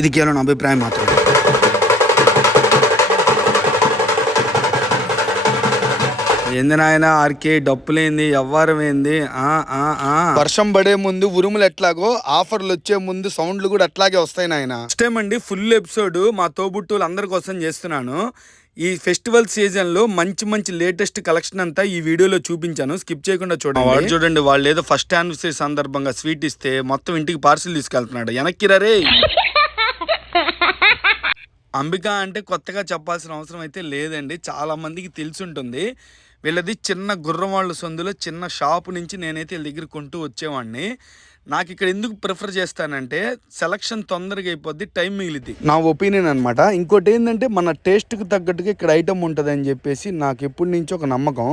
ఇది కేవలం నా అభిప్రాయం మాత్రమే. ఏంది నాయన ఆర్కే డప్పులేంది ఎవ్వరం ఏంది? వర్షం పడే ముందు ఉరుములు ఎట్లాగో ఆఫర్లు వచ్చే ముందు సౌండ్లు కూడా అట్లాగే వస్తాయి నాయన. ఫస్ట్ టైం అండి ఫుల్ ఎపిసోడ్ మా తోబుట్టువులు అందరి కోసం చేస్తున్నాను. ఈ ఫెస్టివల్ సీజన్ లో మంచి మంచి లేటెస్ట్ కలెక్షన్ అంతా ఈ వీడియోలో చూపించాను, స్కిప్ చేయకుండా చూడండి. వాడు చూడండి, వాళ్ళు ఏదో ఫస్ట్ యానివర్సరీ సందర్భంగా స్వీట్ ఇస్తే మొత్తం ఇంటికి పార్సిల్ తీసుకెళ్తున్నాడు. వెనక్కి రే. అంబిక అంటే కొత్తగా చెప్పాల్సిన అవసరం అయితే లేదండి, చాలా మందికి తెలిసి ఉంటుంది. వీళ్ళది చిన్న గుర్రం వాళ్ళ సందులో చిన్న షాపు నుంచి నేనైతే వీళ్ళ దగ్గర కొంటూ వచ్చేవాడిని. నాకు ఇక్కడ ఎందుకు ప్రిఫర్ చేస్తానంటే సెలక్షన్ తొందరగా అయిపోద్ది, టైం మిగిలిద్ది, నా ఒపీనియన్ అనమాట. ఇంకోటి ఏంటంటే మన టేస్ట్కి తగ్గట్టుగా ఇక్కడ ఐటమ్ ఉంటుంది అని చెప్పేసి నాకు ఎప్పటి నుంచో ఒక నమ్మకం.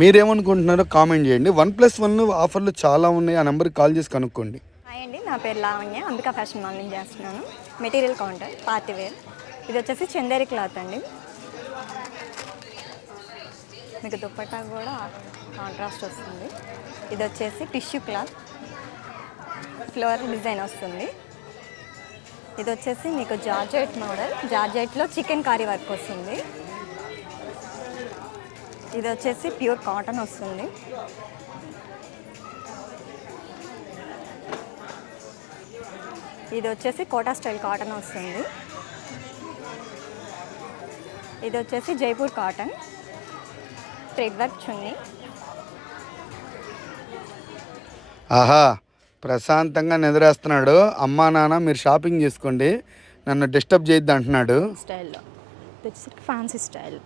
మీరేమనుకుంటున్నారో కామెంట్ చేయండి. 1+1 ఆఫర్లు చాలా ఉన్నాయి, ఆ నెంబర్కి కాల్ చేసి కనుక్కోండి. హాయ్ అండి, నా పేరు లావణ్య, అంబికా ఫ్యాషన్ మాల్ నుంచి చేస్తున్నాను. Material counter, party wear. ఇది వచ్చేసి చందేరి క్లాత్ అండి. మీకు దుప్పట్టా కూడా కాంట్రాస్ట్ వస్తుంది. ఇది వచ్చేసి టిష్యూ క్లాత్, ఫ్లోరల్ డిజైన్ వస్తుంది. ఇది వచ్చేసి మీకు జార్జెట్ మోడల్, జార్జెట్లో చికెన్ కర్రీ వర్క్ వస్తుంది. ఇది వచ్చేసి ప్యూర్ కాటన్ వస్తుంది. ఇది వచ్చేసి కోటా స్టైల్ కాటన్ వస్తుంది. ఇది వచ్చేసి జైపూర్ కాటన్, థ్రెడ్ వర్క్ చున్నీ. ఆహా, ప్రశాంతంగా నిద్రేస్తున్నాడు. అమ్మా నాన్న మీరు షాపింగ్ చేసుకోండి, నన్ను డిస్టర్బ్ చేయొద్దు అంటున్నాడు. స్టైల్లో ఇది వచ్చేసరికి ఫ్యాన్సీ స్టైల్.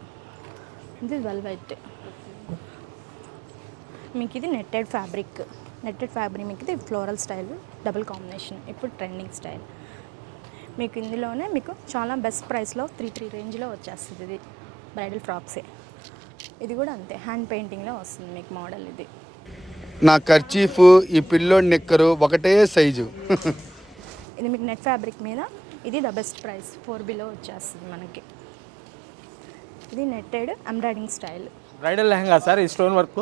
ఇది వెల్వెట్. మీకు ఇది నెట్టెడ్ ఫ్యాబ్రిక్ మీకు ఇది ఫ్లోరల్ స్టైల్ డబుల్ కాంబినేషన్, ఇప్పుడు ట్రెండింగ్ స్టైల్. మీకు ఇందులోనే మీకు చాలా బెస్ట్ ప్రైస్లో 3 రేంజ్లో వచ్చేస్తుంది. ఇది బ్రైడల్ ఫ్రాక్సే. ఇది కూడా అంతే, హ్యాండ్ పెయింటింగ్లో వస్తుంది మీకు మోడల్. ఇది నా కర్చీఫ్, ఈ పిల్లోడి నిక్కరు ఒకటే సైజు. ఇది మీకు నెట్ ఫ్యాబ్రిక్ మీద, ఇది ద బెస్ట్ ప్రైస్ 4Bలో వచ్చేస్తుంది మనకి. ఇది netted embroidering style bridal lehenga sir. ఈ స్టోన్ వర్క్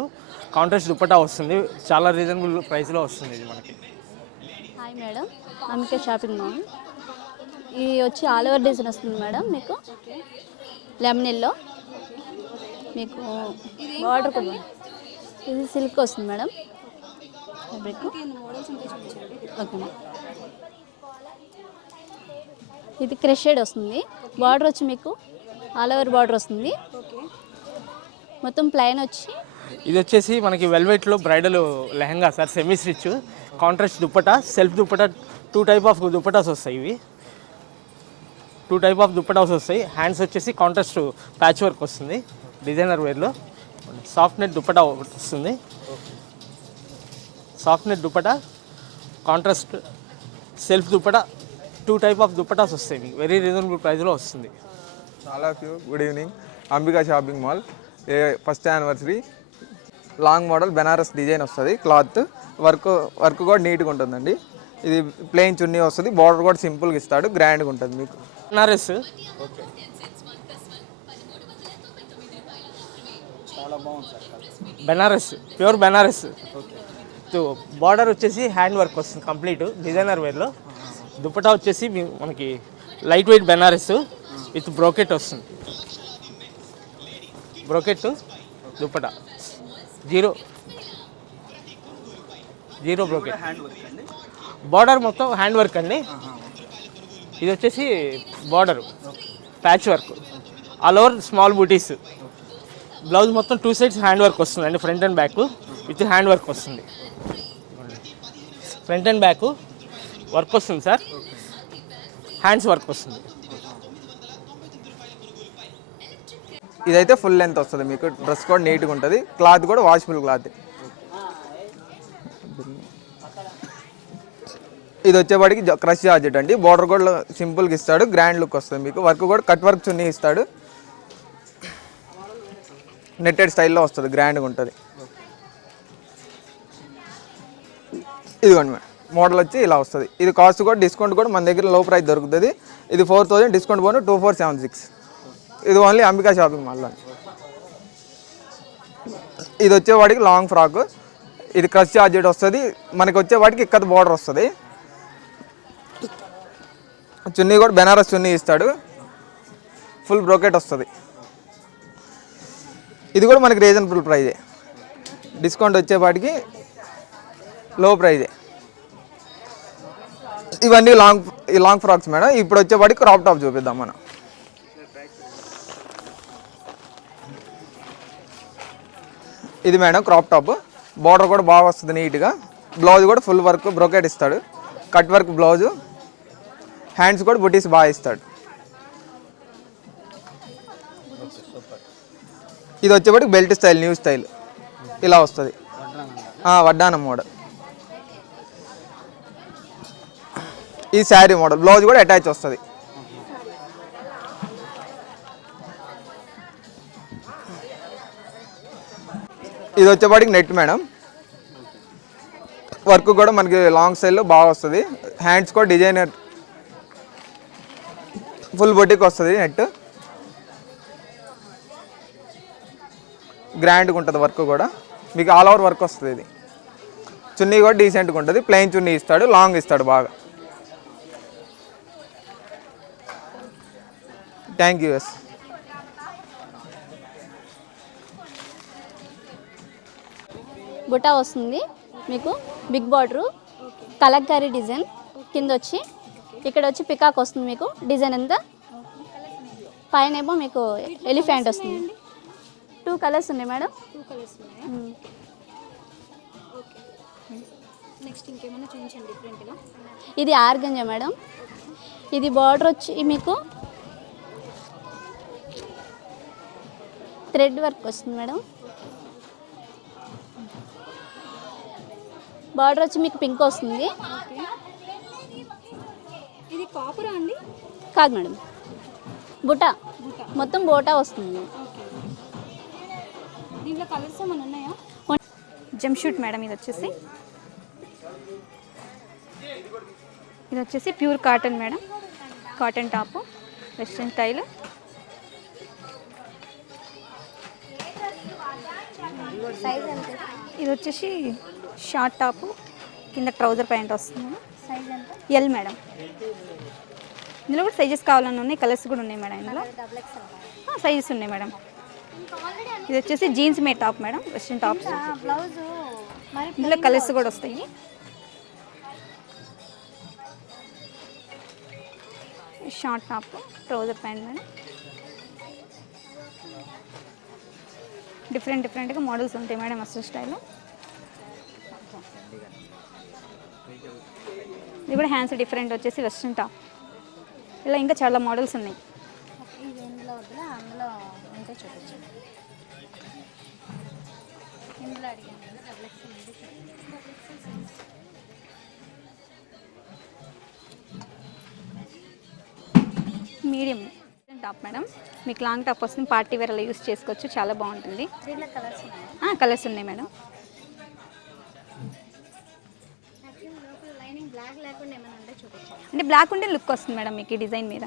కాంట్రాస్ట్ దుపట్టా వస్తుంది, చాలా రీజనబుల్ ప్రైస్లో వస్తుంది ఇది మనకి. Hi madam, Ambika shopping mall. ఇది వచ్చి ఆల్ ఓవర్ డిజైన్ వస్తుంది మేడం. మీకు లెమనిల్లో మీకు బార్డర్ కూడా, ఇది సిల్క్ వస్తుంది మేడం ఫ్యాబ్రిక్. Okay madam. ఇది క్రషెడ్ వస్తుంది, బార్డర్ వచ్చి మీకు ఆల్ ఓవర్ బార్డర్ వస్తుంది. మొత్తం ప్లైన్ వచ్చి ఇది వచ్చేసి మనకి వెల్వెట్లో bridal lehenga sir, semi stitch contrast dupatta, self dupatta. 2 type of dupattas వస్తాయి. ఇవి 2 టైప్ ఆఫ్ దుపట్టాస్ వస్తాయి. హ్యాండ్స్ వచ్చేసి కాంట్రాస్ట్ ప్యాచ్ వర్క్ వస్తుంది, డిజైనర్ వేర్లో. సాఫ్ట్ నెట్ దుపట్టా వస్తుంది, soft net dupatta, contrast self dupatta. 2 type of dupattas వస్తాయి మీకు, వెరీ రీజనబుల్ ప్రైస్లో వస్తుంది. చాలా good evening, Ambika shopping mall. First anniversary long model Banaras design వస్తుంది. క్లాత్ వర్క్ కూడా నీట్గా ఉంటుందండి. ఇది ప్లెయిన్ చున్నీ వస్తుంది, బార్డర్ కూడా సింపుల్గా ఇస్తాడు, గ్రాండ్గా ఉంటుంది మీకు. బెనారస్ బెనారస్, ప్యూర్ బెనారస్. బార్డర్ వచ్చేసి హ్యాండ్ వర్క్ వస్తుంది కంప్లీట్, డిజైనర్ వేర్లో. దుపట్టా వచ్చేసి మనకి light weight Banaras with brocade వస్తుంది. Brocade dupatta, zero brocade. Border మొత్తం హ్యాండ్ వర్క్ అండి. ఇది వచ్చేసి border patch work, all over small buttis. Blouse మొత్తం 2 సైడ్స్ హ్యాండ్ వర్క్ వస్తుంది అండి, front and back with hand work వస్తుంది. ఫ్రంట్ అండ్ బ్యాక్ వర్క్ వస్తుంది సార్, హ్యాండ్స్ వర్క్ వస్తుంది. ఇదైతే ఫుల్ లెంత్ వస్తుంది మీకు, డ్రెస్ కూడా నీట్గా ఉంటుంది, క్లాత్ కూడా వాషబుల్ క్లాత్. ఇది వచ్చేవాడికి క్రష్ జార్జెట్ అండి, బార్డర్ కూడా సింపుల్గా ఇస్తాడు, గ్రాండ్ లుక్ వస్తుంది మీకు. వర్క్ కూడా కట్ వర్క్ చున్నీ ఇస్తాడు, నెట్టెడ్ స్టైల్లో వస్తుంది, గ్రాండ్గా ఉంటుంది. ఇదిగోండి మేడం, మోడల్ వచ్చి ఇలా వస్తుంది. ఇది కాస్ట్ కూడా డిస్కౌంట్ కూడా మన దగ్గర లో ప్రైస్ దొరుకుతుంది. ఇది 4000, డిస్కౌంట్ పోను 2476. ఇది ఓన్లీ అంబికా షాపింగ్ మాల్లో. ఇది వచ్చేవాడికి లాంగ్ ఫ్రాక్, ఇది క్రష్ జార్జెట్ వస్తుంది మనకి. వచ్చేవాడికి ఇక్కత బార్డర్ వస్తుంది, చున్నీ కూడా బెనారస్ చున్నీ ఇస్తాడు, ఫుల్ బ్రోకెట్ వస్తుంది. ఇది కూడా మనకి రీజనబుల్ ప్రైజే, డిస్కౌంట్ వచ్చేపాటికి లో ప్రైజే. ఇవన్నీ లాంగ్ ఫ్రాక్స్ మేడం. ఇప్పుడు వచ్చేపాటికి క్రాప్ టాప్ చూపిద్దాం మనం. ఇది మేడం క్రాప్ టాప్, బార్డర్ కూడా బాగా వస్తుంది నీట్గా, బ్లౌజ్ కూడా ఫుల్ వర్క్ బ్రోకెట్ ఇస్తాడు, కట్ వర్క్ బ్లౌజు, హ్యాండ్స్ కూడా బుటీస్ బాగా ఇస్తాడు. ఇది వచ్చేప్పటికి బెల్ట్ స్టైల్, న్యూ స్టైల్ ఇలా వస్తుంది, వడ్డానం మోడల్. ఈ శారీ మోడల్, బ్లౌజ్ కూడా అటాచ్ వస్తుంది. ఇది వచ్చేపాటికి నెట్ మేడం, వర్క్ కూడా మనకి లాంగ్ స్టైల్లో బాగా వస్తుంది, హ్యాండ్స్ కూడా డిజైనర్ ఫుల్ బొటిక్ వస్తుంది, నెట్ గ్రాండ్గా ఉంటుంది, వర్క్ కూడా మీకు ఆల్ ఓవర్ వర్క్ వస్తుంది. ఇది చున్నీ కూడా డీసెంట్గా ఉంటుంది, ప్లెయిన్ చున్నీ ఇస్తాడు, లాంగ్ ఇస్తాడు బాగా. Thank you. ఎస్ బుటా వస్తుంది మీకు, బిగ్ బార్డరు, కలంకారీ డిజైన్, కింద వచ్చి ఇక్కడ వచ్చి పికాక్ వస్తుంది మీకు డిజైన్ అంతా, పైన ఏమో మీకు ఎలిఫెంట్ వస్తుంది. 2 కలర్స్ ఉన్నాయి మేడం. నెక్స్ట్ ఇంకేమైనా చూపించండి డిఫరెంట్గా. ఇది ఆర్గంజా మేడం, ఇది బార్డర్ వచ్చి మీకు థ్రెడ్ వర్క్ వస్తుంది మేడం. బార్డర్ వచ్చి మీకు పింక్ వస్తుంది. ఇది కాపరా అండి? కాదు మేడం, బుటా మొత్తం బోటా వస్తుంది. దీంట్లో కలర్స్ ఏమైనా ఉన్నాయా? జంప్ షూట్ మేడం, ఇది వచ్చేసి pure cotton madam, cotton top, western style. ఇది వచ్చేసి షార్ట్ టాపు, కింద ట్రౌజర్ ప్యాంట్ వస్తుంది. L madam. ఇందులో కూడా సైజెస్ కావాలని ఉన్నాయి, కలర్స్ కూడా ఉన్నాయి మేడం. ఇందులో సైజెస్ ఉన్నాయి మేడం. ఇది వచ్చేసి జీన్స్ మే టాప్ మేడం, వెస్ట్రన్ టాప్స్. ఇందులో కలర్స్ కూడా వస్తాయి. Short top, trouser pant madam. డిఫరెంట్గా మోడల్స్ ఉంటాయి మేడం వెస్ట్రన్ స్టైల్లో. ఇది కూడా హ్యాండ్స్ డిఫరెంట్ వచ్చేసి వెస్ట్రన్ టాప్. ఇలా ఇంకా చాలా మోడల్స్ ఉన్నాయి. మీడియం టాప్ మేడం, మీకు లాంగ్ టాప్ వస్తుంది, పార్టీ వేర్ అలా యూస్ చేసుకోవచ్చు, చాలా బాగుంటుంది. కలర్స్ ఉన్నాయి మేడం. అంటే బ్లాక్ ఉంటే లుక్ వస్తుంది మేడం మీకు ఈ డిజైన్ మీద.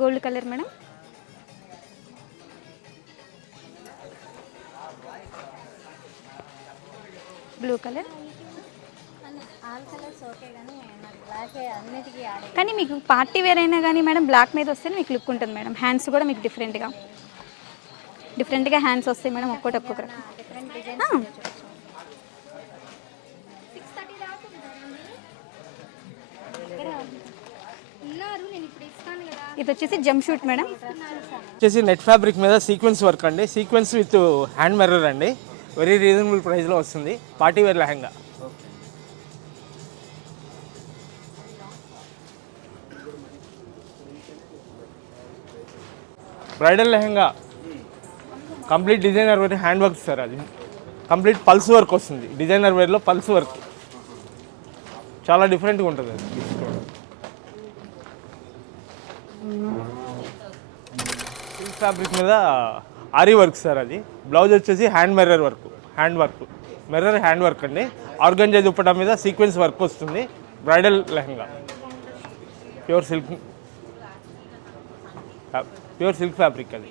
Gold colour madam. Blue colour. కానీ మీకు పార్టీ వేర్ అయినా కానీ మేడం బ్లాక్ మీద వస్తే మీకు లుక్ ఉంటుంది మేడం. హ్యాండ్స్ కూడా మీకు డిఫరెంట్గా హ్యాండ్స్ వస్తాయి మేడం, ఒక్కొక్క. ఇది వచ్చేసి జంప్ షూట్ మేడం, వచ్చేసి నెట్ ఫ్యాబ్రిక్ మీద సీక్వెన్స్ వర్క్ అండి, సీక్వెన్స్ విత్ హ్యాండ్ మిర్రర్ అండి, వెరీ రీజనబుల్ ప్రైస్లో వస్తుంది, party wear lehenga. Bridal lehenga complete designer wear hand work sir, అది కంప్లీట్ పల్స్ వర్క్ వస్తుంది, డిజైనర్ వేర్లో పల్స్ వర్క్ చాలా డిఫరెంట్గా ఉంటుంది అది. సిల్క్ ఫ్యాబ్రిక్ మీద ఆరీ వర్క్ సార్, అది బ్లౌజ్ వచ్చేసి hand work mirror hand work అండి. ఆర్గంజా దుప్పటా మీద సీక్వెన్స్ వర్క్ వస్తుంది, bridal lehenga, pure silk fabric అది.